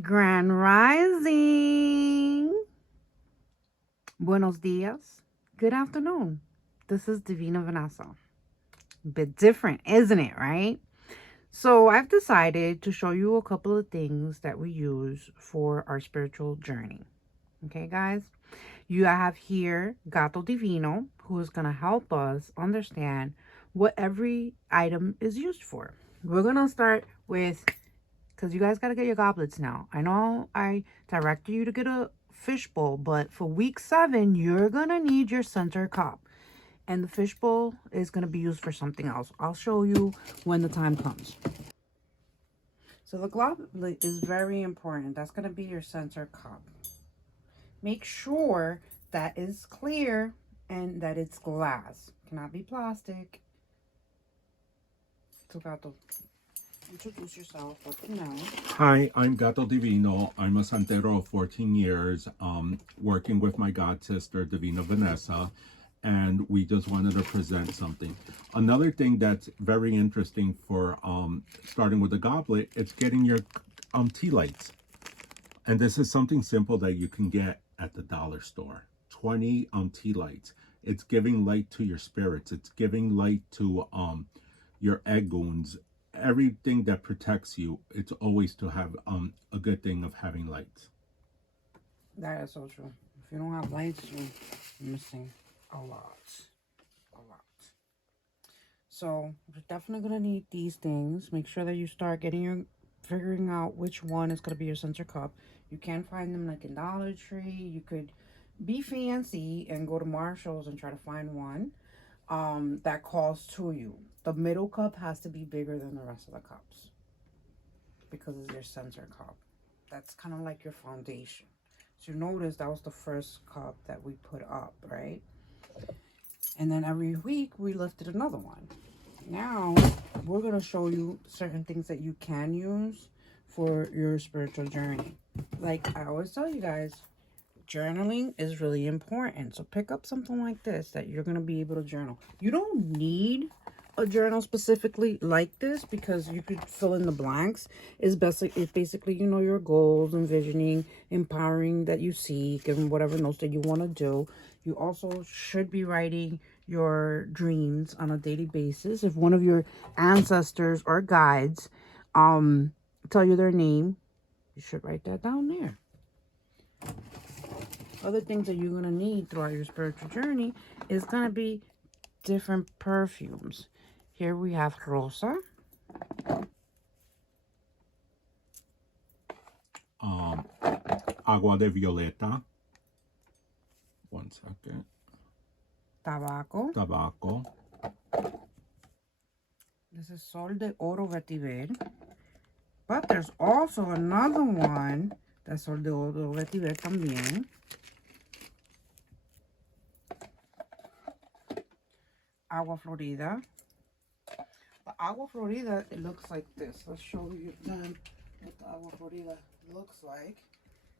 Grand Rising. Buenos dias. Good afternoon. This is Divina Vanessa. Bit different, isn't it, right? So, I've decided to show you a couple of things that we use for our spiritual journey. Okay, guys? You have here Gato Divino, who is going to help us understand what every item is used for. We're going to start with, because you guys got to get your goblets now. I know I directed you to get a fishbowl, but for week 7, you're going to need your center cup. And the fishbowl is going to be used for something else. I'll show you when the time comes. So the goblet is very important. That's going to be your center cup. Make sure that is clear and that it's glass. Cannot be plastic. So Gato, introduce yourself. Let them know. Hi, I'm Gato Divino. I'm a Santero of 14 years, working with my god sister, Divina Vanessa, and we just wanted to present something. Another thing that's very interesting for starting with the goblet, it's getting your tea lights. And this is something simple that you can get at the dollar store. 20 tea lights. It's giving light to your spirits. It's giving light to your egoons. Everything that protects you. It's always to have a good thing of having lights. That is so true. If you don't have lights, you're missing a lot. A lot. So you're definitely gonna need these things. Make sure that you start figuring out which one is gonna be your center cup. You can find them like in Dollar Tree. You could be fancy and go to Marshall's and try to find one that calls to you. The middle cup has to be bigger than the rest of the cups because it's your center cup. That's kind of like your foundation. So you notice that was the first cup that we put up, right? And then every week we lifted another one. Now we're going to show you certain things that you can use for your spiritual journey. Like I always tell you guys, journaling is really important. So pick up something like this that you're going to be able to journal. You don't need a journal specifically like this because you could fill in the blanks. It's basically, you know, your goals, envisioning, empowering that you seek, and whatever notes that you want to do. You also should be writing your dreams on a daily basis. If one of your ancestors or guides tell you their name, you should write that down there. Other things that you're going to need throughout your spiritual journey is going to be different perfumes. Here we have Rosa. Agua de Violeta. One second. Tabaco. Tabaco. This is Sol de Oro Vetiver. But there's also another one that's Sol de Oro Vetiver también. Agua Florida. The Agua Florida, it looks like this. Let's show you then what the Agua Florida looks like.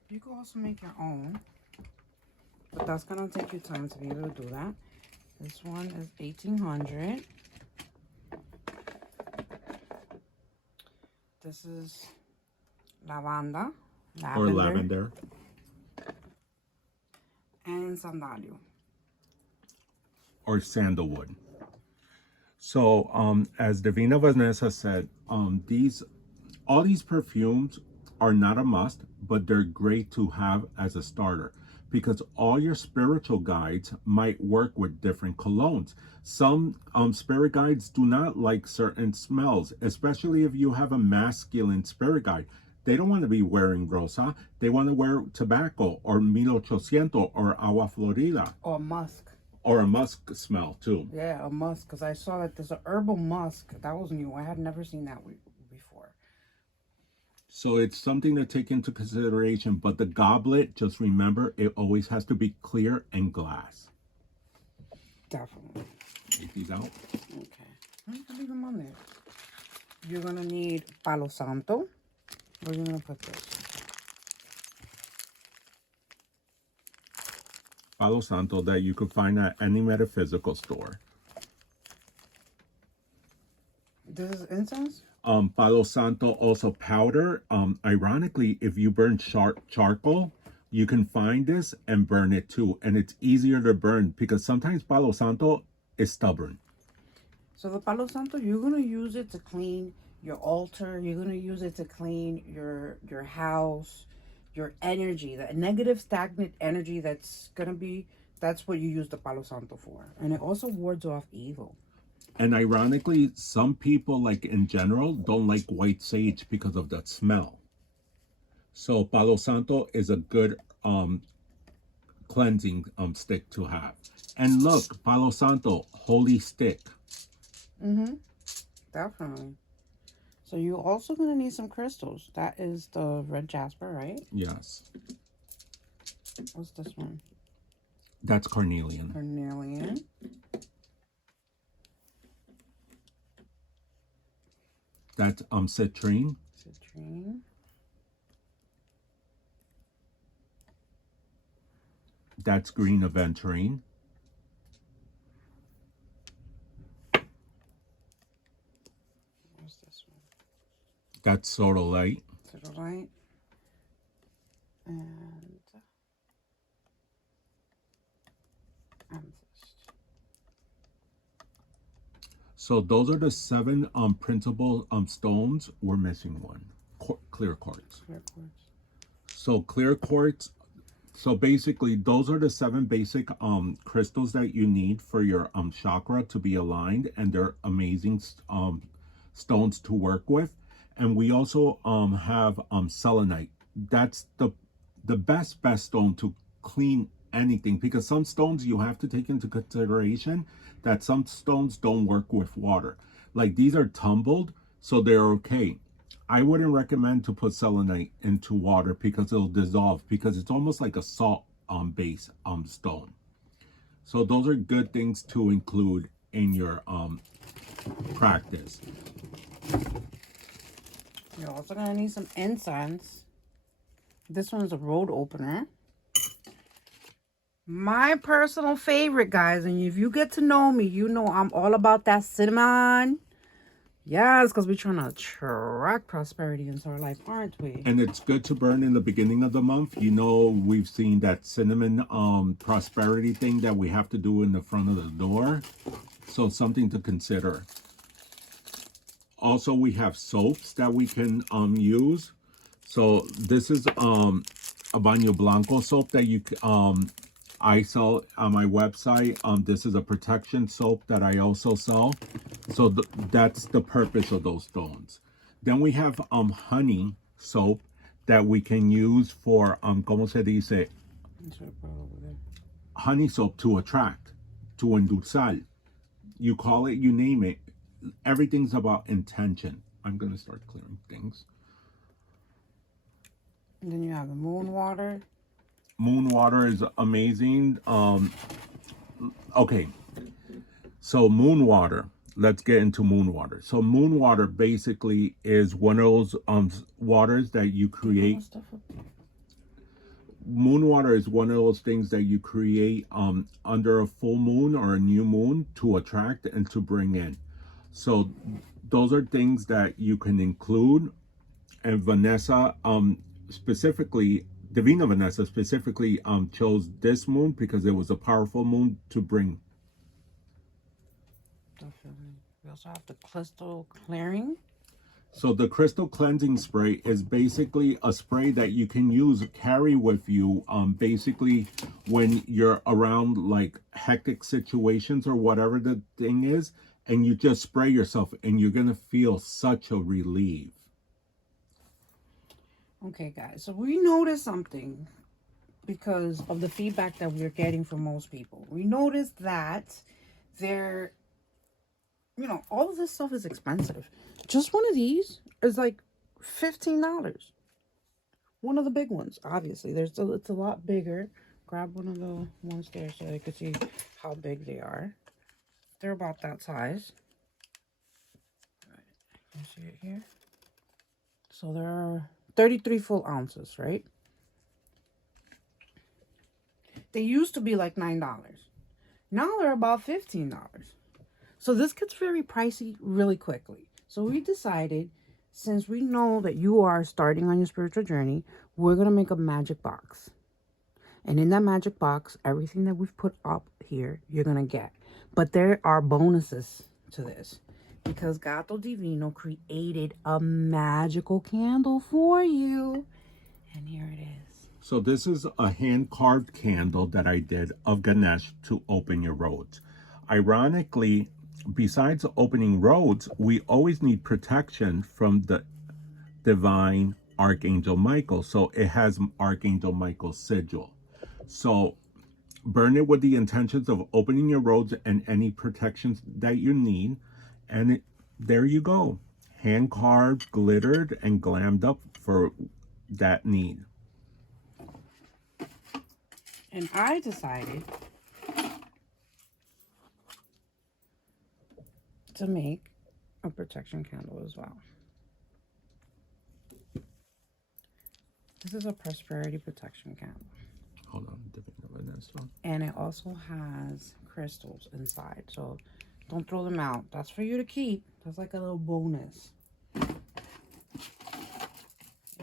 You can also make your own, but that's gonna take you time to be able to do that. This one is 1800. This is lavanda, Or lavender. and sandalwood. Or sandalwood. So, as Divina Vanessa said, all these perfumes are not a must, but they're great to have as a starter because all your spiritual guides might work with different colognes. Some spirit guides do not like certain smells, especially if you have a masculine spirit guide. They don't want to be wearing Rosa. They want to wear tobacco or 1800 or Agua Florida. Or musk. Or a musk smell too. Yeah, a musk, because I saw that there's an herbal musk. That was new. I had never seen that before. So it's something to take into consideration, but the goblet, just remember, it always has to be clear and glass. Definitely. Take these out. Okay. I'm gonna leave them on there. You're gonna need Palo Santo. Where are you gonna put this? Palo Santo that you could find at any metaphysical store. This is incense? Palo Santo also powder. Ironically, if you burn charcoal, you can find this and burn it too. And it's easier to burn because sometimes Palo Santo is stubborn. So the Palo Santo, you're gonna use it to clean your altar. You're gonna use it to clean your house, your energy, the negative stagnant energy that's what you use the Palo Santo for. And it also wards off evil. And ironically, some people, like in general, don't like white sage because of that smell. So Palo Santo is a good cleansing stick to have. And look, Palo Santo, holy stick. Mm-hmm. Definitely. So you're also gonna need some crystals. That is the red jasper, right? Yes. What's this one? That's carnelian. Carnelian. That's citrine. Citrine. That's green aventurine. What's this one? That's sodalite. Sodalite. And amethyst. So those are the 7 principal stones. We're missing one. Clear quartz. Clear quartz. So clear quartz. So basically, those are the 7 basic crystals that you need for your chakra to be aligned, and they're amazing stones to work with. And we also have selenite. That's the best stone to clean anything, because some stones you have to take into consideration that some stones don't work with water. Like these are tumbled, so they're okay. I wouldn't recommend to put selenite into water because it'll dissolve, because it's almost like a salt base stone. So those are good things to include in your practice. You're also gonna need some incense. This one's a road opener. My personal favorite, guys, and if you get to know me, you know I'm all about that cinnamon. Yes, because we're trying to attract prosperity into our life, aren't we? And it's good to burn in the beginning of the month. You know, we've seen that cinnamon prosperity thing that we have to do in the front of the door. So something to consider. Also, we have soaps that we can use. So this is a Baño Blanco soap that you I sell on my website. This is a protection soap that I also sell. So that's the purpose of those stones. Then we have honey soap that we can use for ¿cómo se dice? Honey soap to attract, to endulzar. You call it, you name it. Everything's about intention. I'm gonna start clearing things. And then you have the moon water. Moon water is amazing. Okay, so moon water. Let's get into moon water. So moon water basically is one of those waters that you create. Moon water is one of those things that you create under a full moon or a new moon to attract and to bring in. So those are things that you can include. And Vanessa specifically, Divina Vanessa specifically chose this moon because it was a powerful moon to bring. Definitely. We also have the crystal clearing. So the crystal cleansing spray is basically a spray that you can use, carry with you, basically when you're around like hectic situations or whatever the thing is, and you just spray yourself and you're gonna feel such a relief. Okay, guys, so we noticed something because of the feedback that we're getting from most people. We noticed that all of this stuff is expensive. Just one of these is like $15. One of the big ones, obviously. It's a lot bigger. Grab one of the ones there so you can see how big they are. They're about that size. All right, you see it here? So there are 33 full ounces, right? They used to be like $9. Now they're about $15. So this gets very pricey really quickly. So we decided, since we know that you are starting on your spiritual journey, we're going to make a magic box. And in that magic box, everything that we've put up here, you're going to get. But there are bonuses to this, because Gato Divino created a magical candle for you. And here it is. So this is a hand-carved candle that I did of Ganesh to open your roads. Ironically, besides opening roads, we always need protection from the divine Archangel Michael. So it has Archangel Michael's sigil. So burn it with the intentions of opening your roads and any protections that you need. And there you go. Hand carved, glittered, and glammed up for that need. And I decided to make a protection candle as well. This is a prosperity protection candle. Hold on, Divina Vanessa. And it also has crystals inside. So don't throw them out. That's for you to keep. That's like a little bonus. You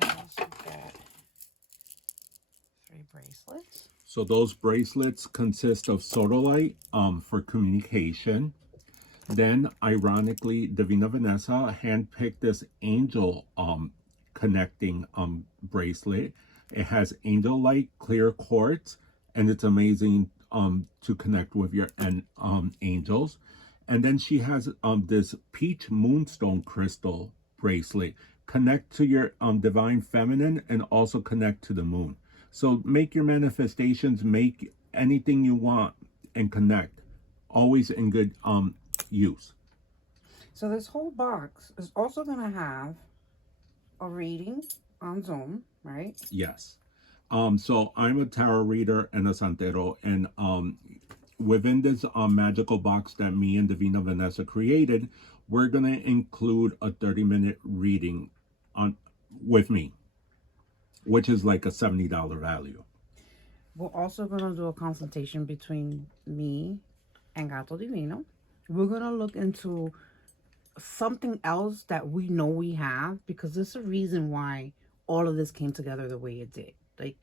also get 3 bracelets. So those bracelets consist of sodalite for communication. Then, ironically, Divina Vanessa handpicked this angel connecting bracelet. It has angel light clear quartz, and it's amazing to connect with your angels. And then she has this peach moonstone crystal bracelet. Connect to your divine feminine and also connect to the moon. So make your manifestations, make anything you want, and connect. Always in good use. So this whole box is also going to have a reading on Zoom, right? Yes. So I'm a tarot reader and a santero, and within this magical box that me and Divina Vanessa created, we're gonna include a 30-minute reading with me, which is like a $70 value. We're also going to do a consultation between me and Gato Divino. We're going to look into something else that we know we have, because there's a reason why all of this came together the way it did. Like,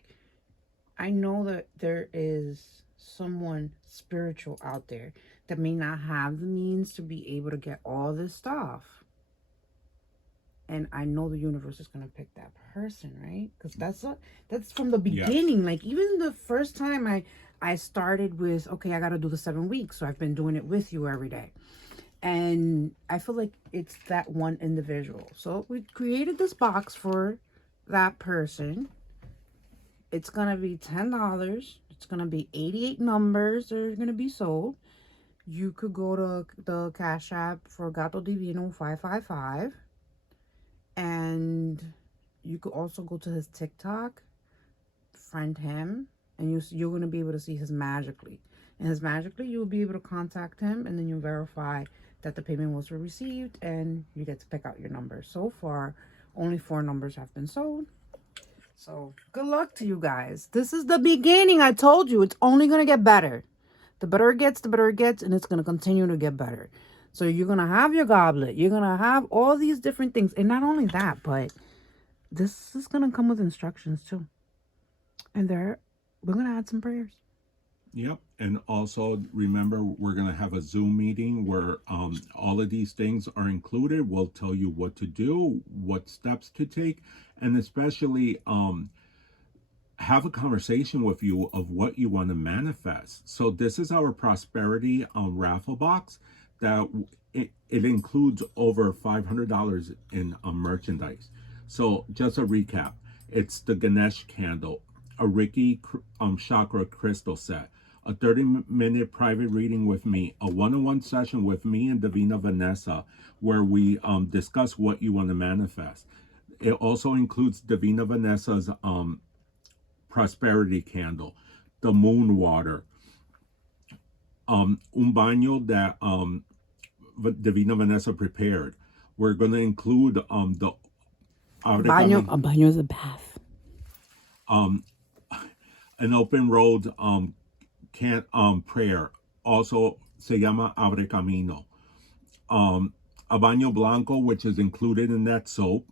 I know that there is someone spiritual out there that may not have the means to be able to get all this stuff. And I know the universe is going to pick that person, right? Because that's from the beginning. Yes. Like, even the first time I started with, okay, I got to do the 7 weeks. So I've been doing it with you every day. And I feel like it's that one individual. So we created this box for that person. It's going to be $10. It's going to be 88 numbers that are going to be sold. You could go to the Cash App for Gato Divino 555. And you could also go to his TikTok, friend him, and you're going to be able to see his Magically. And his Magically, you'll be able to contact him, and then you verify that the payment was received, and you get to pick out your number. So far, only 4 numbers have been sold. So good luck to you guys. This is the beginning. I told you, it's only going to get better. The better it gets, and it's going to continue to get better. So you're going to have your goblet. You're going to have all these different things. And not only that, but this is going to come with instructions too. And we're going to add some prayers. Yep. And also remember, we're going to have a Zoom meeting where all of these things are included. We'll tell you what to do, what steps to take, and especially have a conversation with you of what you want to manifest. So this is our prosperity raffle box that it includes over $500 in merchandise. So just a recap, it's the Ganesh candle, a Reiki chakra crystal set, a 30-minute private reading with me, a one-on-one session with me and Divina Vanessa, where we discuss what you want to manifest. It also includes Divina Vanessa's prosperity candle, the moon water, un baño that Divina Vanessa prepared. We're going to include the baño. A baño is a bath. An open road prayer, also se llama Abre Camino. a baño blanco, which is included in that soap.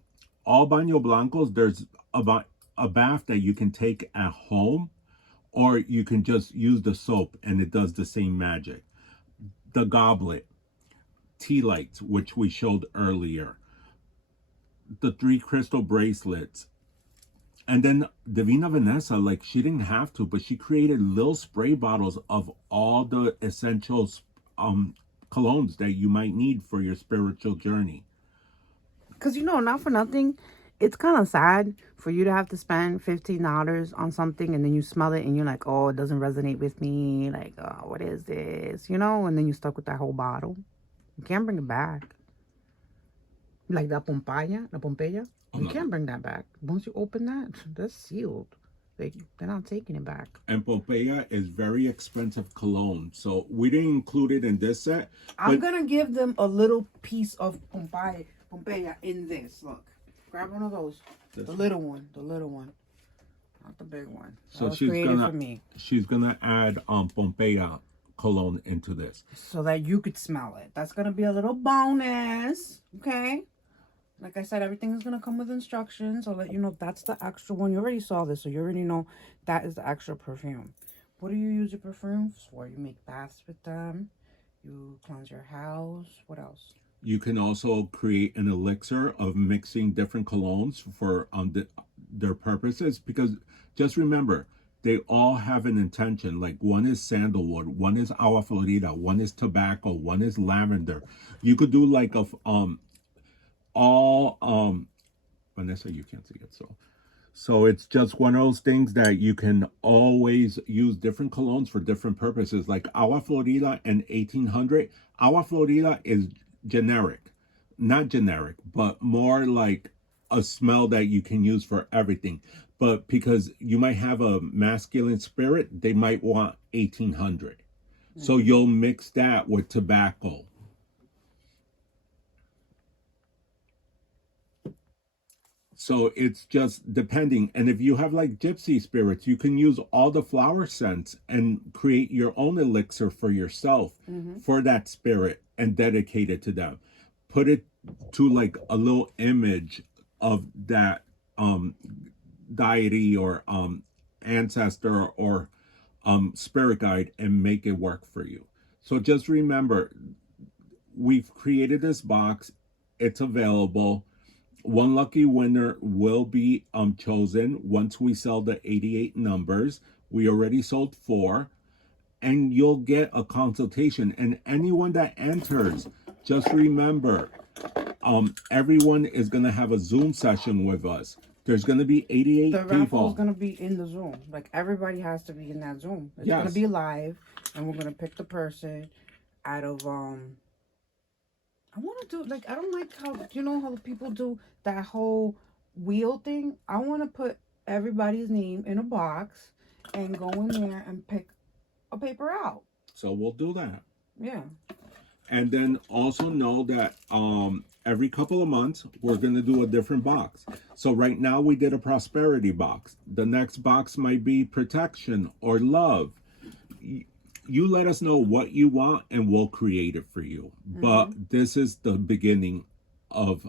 All baño blancos, there's a bath that you can take at home, or you can just use the soap and it does the same magic. The goblet, tea lights, which we showed earlier, the 3 crystal bracelets. And then Divina Vanessa, like, she didn't have to, but she created little spray bottles of all the essentials colognes that you might need for your spiritual journey. Because, not for nothing, it's kind of sad for you to have to spend $15 on something and then you smell it and you're like, oh, it doesn't resonate with me. Like, oh, what is this? And then you're stuck with that whole bottle. You can't bring it back. Like la Pompeya. You can't bring that back. Once you open that, that's sealed. They're not taking it back. And Pompeya is very expensive cologne. So we didn't include it in this set. I'm going to give them a little piece of Pompeya in this. Look. Grab one of those. The little one. Not the big one. So she's gonna add Pompeya cologne into this. So that you could smell it. That's gonna be a little bonus. Okay? Like I said, everything is gonna come with instructions. I'll let you know that's the extra one. You already saw this, so you already know that is the extra perfume. What do you use your perfumes for? You make baths with them. You cleanse your house. What else? You can also create an elixir of mixing different colognes for their purposes, because just remember, they all have an intention. Like, one is sandalwood, one is agua florida, one is tobacco, one is lavender. You could do like Vanessa, you can't see it, so it's just one of those things that you can always use different colognes for different purposes. Like agua florida and 1800. Agua florida is not generic, but more like a smell that you can use for everything. But because you might have a masculine spirit, they might want 1800. So you'll mix that with tobacco. So it's just depending. And if you have like gypsy spirits, you can use all the flower scents and create your own elixir for yourself, for that spirit, and dedicate it to them. Put it to like a little image of that deity or ancestor or spirit guide and make it work for you. So just remember, we've created this box. It's available. One lucky winner will be chosen once we sell the 88 numbers. We already sold 4. And you'll get a consultation. And anyone that enters, just remember, everyone is going to have a Zoom session with us. There's going to be 88 people. The raffle is going to be in the Zoom. Like, everybody has to be in that Zoom. It's going to be live. And we're going to pick the person out of... I want to do, like, I don't like how, how people do that whole wheel thing? I want to put everybody's name in a box and go in there and pick a paper out. So we'll do that. Yeah. And then also know that every couple of months, we're going to do a different box. So right now we did a prosperity box. The next box might be protection or love. You let us know what you want and we'll create it for you. But this is the beginning of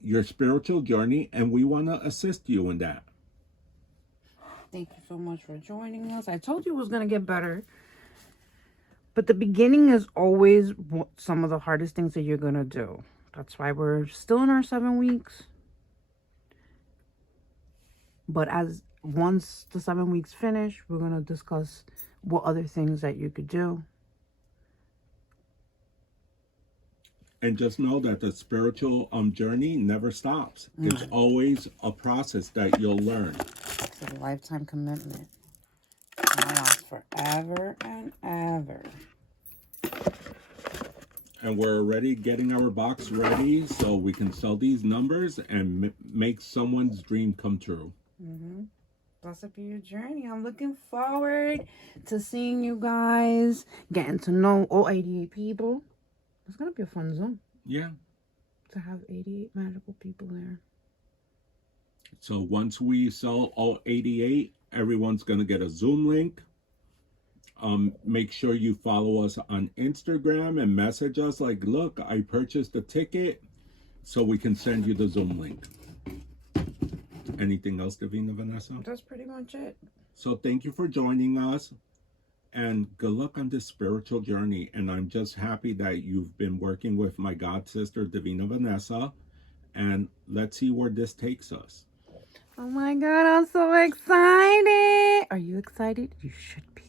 your spiritual journey, and we want to assist you in that. Thank you so much for joining us. I told you it was going to get better. But the beginning is always some of the hardest things that you're going to do. That's why we're still in our 7 weeks. But once the 7 weeks finish, we're going to discuss what other things that you could do. And just know that the spiritual journey never stops. It's always a process that you'll learn. It's a lifetime commitment. It's going to last forever and ever. And we're already getting our box ready so we can sell these numbers and make someone's dream come true. Blessed be your journey. I'm looking forward to seeing you guys, getting to know all 88 people. It's going to be a fun Zoom. Yeah. To have 88 magical people there. So once we sell all 88, everyone's going to get a Zoom link. Make sure you follow us on Instagram and message us like, look, I purchased a ticket, so we can send you the Zoom link. Anything else, Davina Vanessa? That's pretty much it. So thank you for joining us, and good luck on this spiritual journey. And I'm just happy that you've been working with my god sister, Davina Vanessa, and let's see where this takes us. Oh my God, I'm so excited. Are you excited? You should be.